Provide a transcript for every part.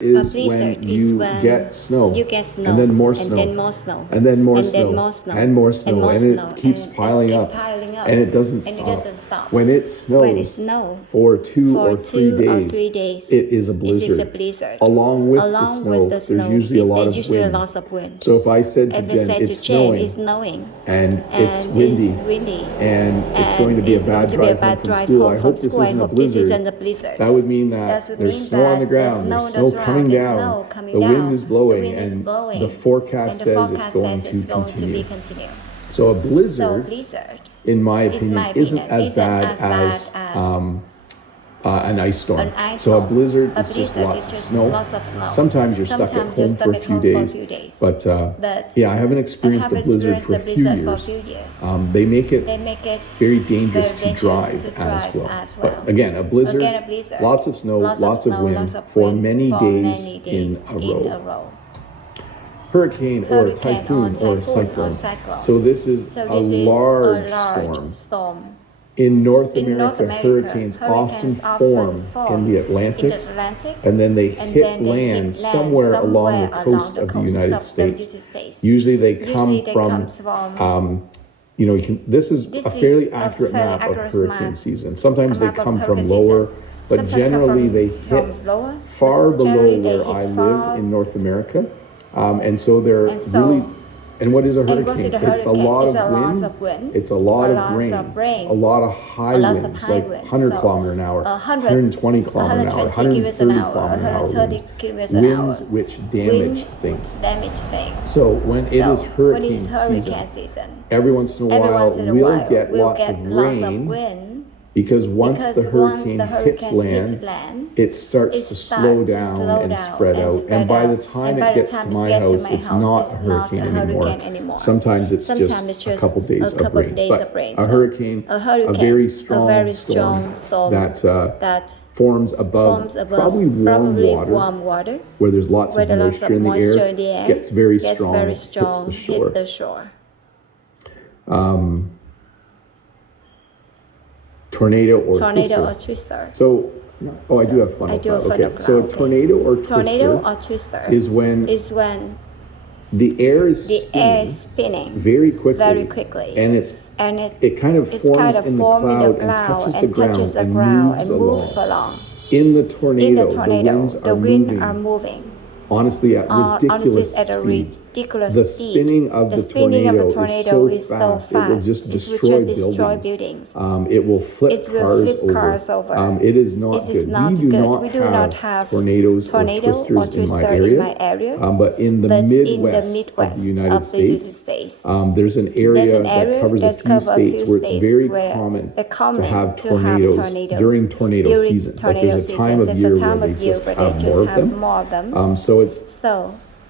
is blizzard when is you when get snow, you get snow, and then more and snow, then more snow, and then more and snow, then more snow, and more snow, and more and snow, it keeps and piling keep up, piling up, and it doesn't and stop. it doesn't stop. When it When it snows snows for two for or three 2 or days, 3 days, it is a it is blizzard. a blizzard. Along with the Along snow, with the snow, there's usually a lot there's of usually wind. lots of wind. So if I said to If I Jen, said to it's Jen, snowing, it's snowing, and it's and windy, it's windy, and it's and going to be a it's going bad to be a drive home bad from drive school, home I from hope this school, I isn't a hope this blizzard. isn't a blizzard. That would mean That that would there's mean snow on the that there's ground, there's snow snow coming there's down, snow coming the wind down, is the blowing, wind is and blowing, the forecast and the says it's forecast going says to it's going to continue. be continue. So a So blizzard, blizzard, in my is opinion, my isn't opinion, as isn't bad as bad as as an ice storm. an ice So a storm. blizzard A is just blizzard lots is of just snow. lots of snow. Sometimes you're stuck at Sometimes you're home stuck for a at few home for a days. few days. But But yeah, I haven't I experienced have a blizzard experienced for a a few blizzard for a years. few years. They make They it make it very dangerous very to dangerous drive to as drive well. as But well. again, a blizzard, Again, a blizzard, lots of snow, lots of wind lots of for wind many for days many days in a row. row. Hurricane or Hurricane typhoon or cyclone. So this is So a this is large a large storm. storm. In North In North America, America, hurricanes hurricanes often form in the Atlantic, and and then they then hit they land hit land somewhere along the along coast the of the coast United of the States. United States. Usually they Usually come they from, comes from this is This a is fairly a accurate fairly map of accurate hurricane map. season. Sometimes a they map of come from hurricane lower, seasons. but Sometimes come generally from- they from hit lower, far but below generally they where hit I live far- in North America. And so they're And so- really, and what is a And what is hurricane? a It's a hurricane? lot It's a of lot wind, of wind, it's a lot a of lot rain, of rain, a lot of high a lot of winds, high like winds. 100 So, kilometer an hour, 120 120 kilometer an hour, 120 kilometers an 130 hour, kilometer an hour 130 winds. kilometers an hour. Winds which damage Wind things. would damage things. So when it So is when it is hurricane hurricane season, season, every once in a every while once in a we'll while get we'll lots get of lots of rain wind because once because the once hurricane the hits hurricane land, hits land, it starts it to starts slow to down slow and down spread and out. spread And by the out. time And it by the gets time to it my gets to house, my it's house, not it's a not hurricane a anymore. hurricane anymore. Sometimes it's Sometimes it's just a just couple days a couple of rain. days But of rain. a So hurricane, a hurricane, a very strong storm that that forms above probably warm water, where there's lots where of the lots moisture of in the moisture air, in the air gets very gets strong, very hits strong, the hit shore. the shore. Tornado or Tornado or twister. twister. So, I do have funnel I do have cloud. funnel Okay, cloud, so a okay. tornado or Tornado or twister twister is when the air is the air is spinning very quickly, and it kind of it's forms kind of in the formed in the cloud cloud and touches the ground and moves along. In the In tornado, the tornado, the winds are moving. honestly at ridiculous At a speeds. ridiculous The speed. spinning of the tornado is so fast, it will it just will destroy destroy buildings. buildings. It will flip It will flip cars over. over. It is not It is good. not We do not have tornadoes or twisters in my area. But in the Midwest of the United States, there's an area that covers a few states where it's very common to have tornadoes during tornado season. Like there's a time of year where they just have more of them. So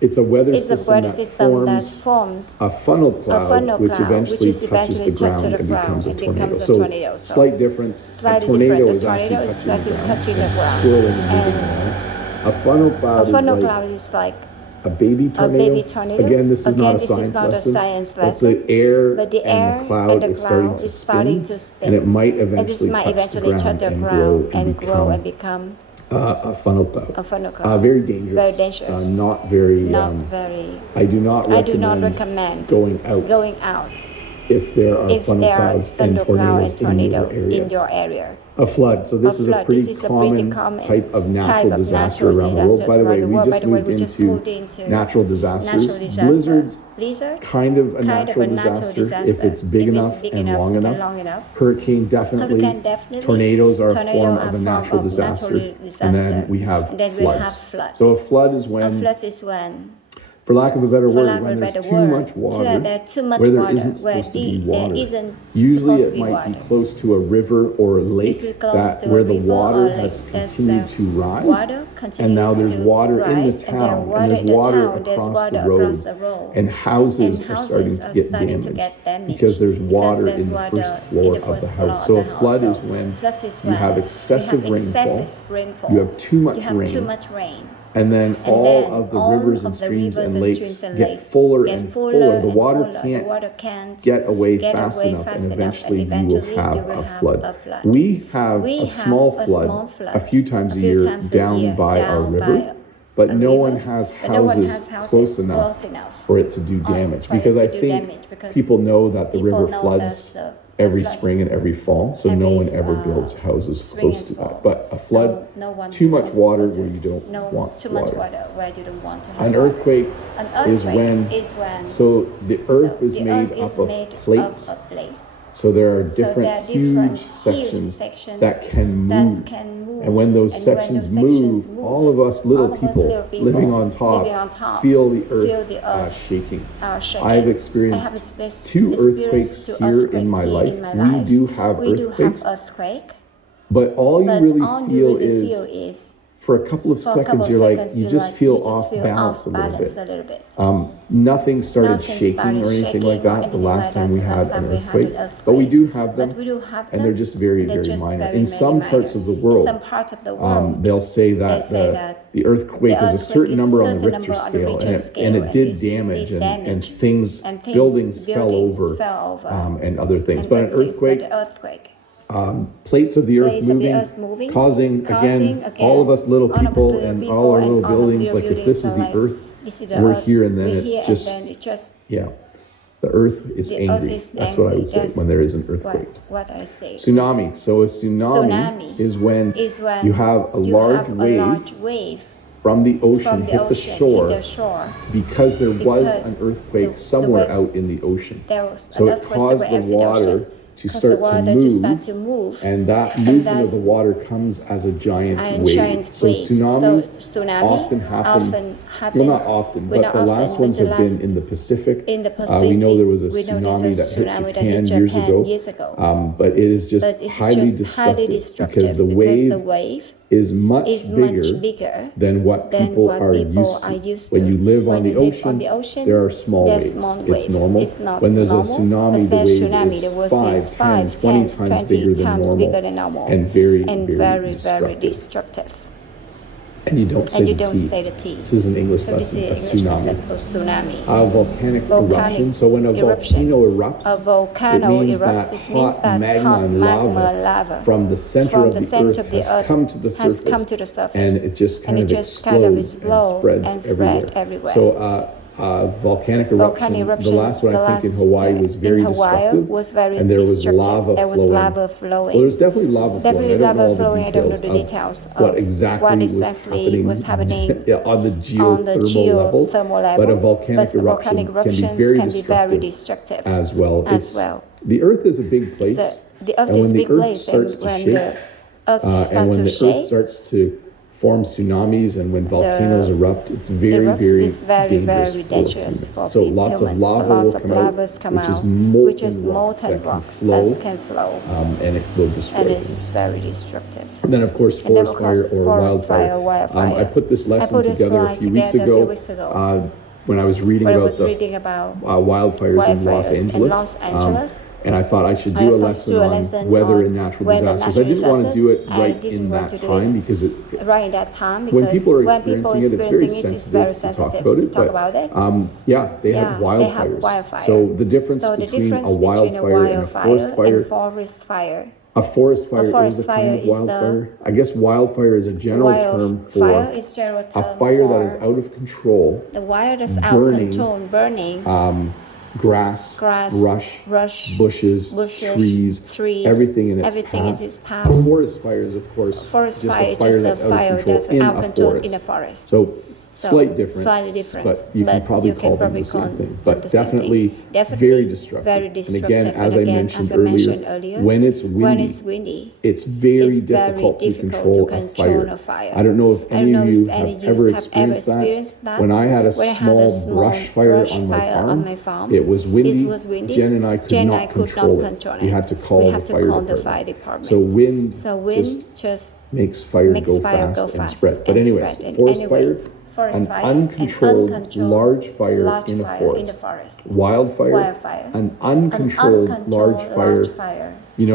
it's a weather system that forms a funnel cloud, which eventually touches the ground and becomes a tornado. So slight difference. A tornado is actually touching the ground, swirling and moving around. A funnel cloud is like a baby tornado. Again, this is not a science lesson. But the air and the cloud is starting to spin, and it might eventually touch the ground and grow and become a funnel cloud. Very dangerous. Not very. I do not recommend going out if there are funnel clouds and tornadoes in your area. A flood. So this is a pretty common type of natural disaster around the world. By the way, we just moved into natural disasters. Blizzards, kind of a natural disaster if it's big enough and long enough. Hurricane, definitely. Tornadoes are a form of a natural disaster. And then we have floods. So a flood is when, for lack of a better word, when there's too much water, where there isn't supposed to be water. Usually it might be close to a river or a lake where the water has continued to rise, and now there's water in the town, and there's water across the road, and houses are starting to get damaged because there's water in the first floor of the house. So a flood is when you have excessive rainfall, you have too much rain, and then all of the rivers and streams and lakes get fuller and fuller. The water can't get away fast enough, and eventually you will have a flood. We have a small flood a few times a year down by our river, but no one has houses close enough for it to do damage, because I think people know that the river floods every spring and every fall, so no one ever builds houses close to that. But a flood, too much water where you don't want water. An earthquake is when, so the earth is made up of plates. So there are different huge sections that can move. And when those sections move, all of us little people living on top feel the earth shaking. I've experienced 2 earthquakes here in my life. We do have earthquakes, but all you really feel is, for a couple of seconds, you're like, you just feel off balance a little bit. Nothing started shaking or anything like that the last time we had an earthquake, but we do have them, and they're just very, very minor. In some parts of the world, they'll say that the earthquake is a certain number on the Richter scale, and it did damage, and things, buildings fell over, and other things. But an earthquake, plates of the earth moving, causing, again, all of us little people and all our little buildings, like if this is the earth, we're here, and then it's just, yeah, the earth is angry. That's what I would say when there is an earthquake. Tsunami. So a tsunami is when you have a large wave from the ocean hit the shore because there was an earthquake somewhere out in the ocean. So it caused the water to start to move, and that movement of the water comes as a giant wave. So tsunamis often happen, well, not often, but the last ones have been in the Pacific. We know there was a tsunami that hit Japan years ago, but it is just highly destructive because the wave is much bigger than what people are used to. When you live on the ocean, there are small waves. It's normal. When there's a tsunami, the wave is 5, 10, 20 times bigger than normal, and very destructive. And you don't say the T. This is an English lesson, a tsunami. Volcanic eruption. So when a volcano erupts, it means that hot magma and lava from the center of the earth has come to the surface, and it just kind of explodes and spreads everywhere. So volcanic eruption, the last one I think in Hawaii was very destructive, and there was lava flowing. Well, there was definitely lava flowing. I don't know the details of what exactly was happening on the geothermal level, but a volcanic eruption can be very destructive as well. The Earth is a big place, and when the Earth starts to shake, and when the Earth starts to form tsunamis, and when volcanoes erupt, it's very dangerous for so lots of lava will come out, which is molten rocks that can flow, and it will destroy. And it's very destructive. And then, of course, forest fire or wildfire. I put this lesson together a few weeks ago when I was reading about wildfires in Los Angeles. And I thought I should do a lesson on weather and natural disasters. I didn't want to do it right in that time because when people are experiencing it, it's very sensitive to talk about it. They have wildfires. So the difference between a wildfire and a forest fire. A forest fire is a kind of wildfire. I guess wildfire is a general term for a fire that is out of control. The fire that's out of control, burning. Grass, rush, bushes, trees, everything in its path. A forest fire is, of course, just a fire that's out of control in a forest. So slightly different, but you can probably call them the same thing. But definitely very destructive. And again, as I mentioned earlier, when it's windy, it's very difficult to control a fire. I don't know if any of you have ever experienced that. When I had a small brush fire on my farm, it was windy. Jen and I could not control it. We had to call the fire department. So wind just makes fire go fast and spread. But anyway, an uncontrolled large fire in a forest. Wildfire, an uncontrolled large fire, in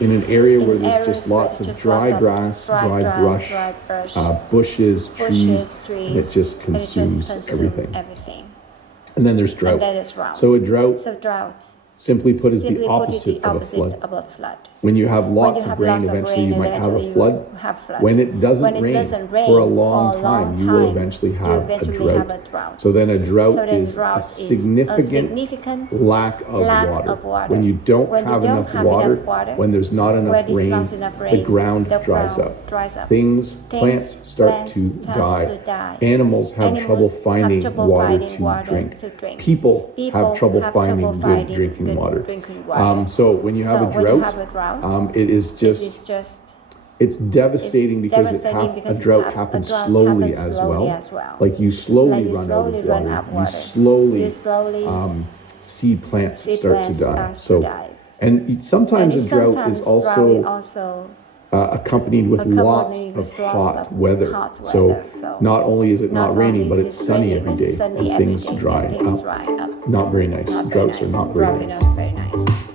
an area where there's just lots of dry grass, dry brush, bushes, trees, and it just consumes everything. And then there's drought. So a drought, simply put, is the opposite of a flood. When you have lots of rain, lots of eventually rain, you might have a eventually flood. you have flood. When it doesn't When it rain doesn't rain for a long time, you will time, eventually you have eventually a have a drought. drought. So then a drought So then is a drought is a significant lack of water. water. When you don't When you have don't enough have water, enough water, when there's not when enough there's rain, not enough the rain, ground the dries ground up. dries up. Plants start to die. Animals have trouble finding water to drink. People have trouble finding good drinking water. So when you have a drought, it is just it's devastating because a drought happens slowly as well. Like you slowly run out of water. You slowly see plants start to die. And sometimes a drought is also accompanied with lots of hot weather. So not only is it not raining, but it's sunny every day and things dry up. Not very nice. Droughts are not very nice.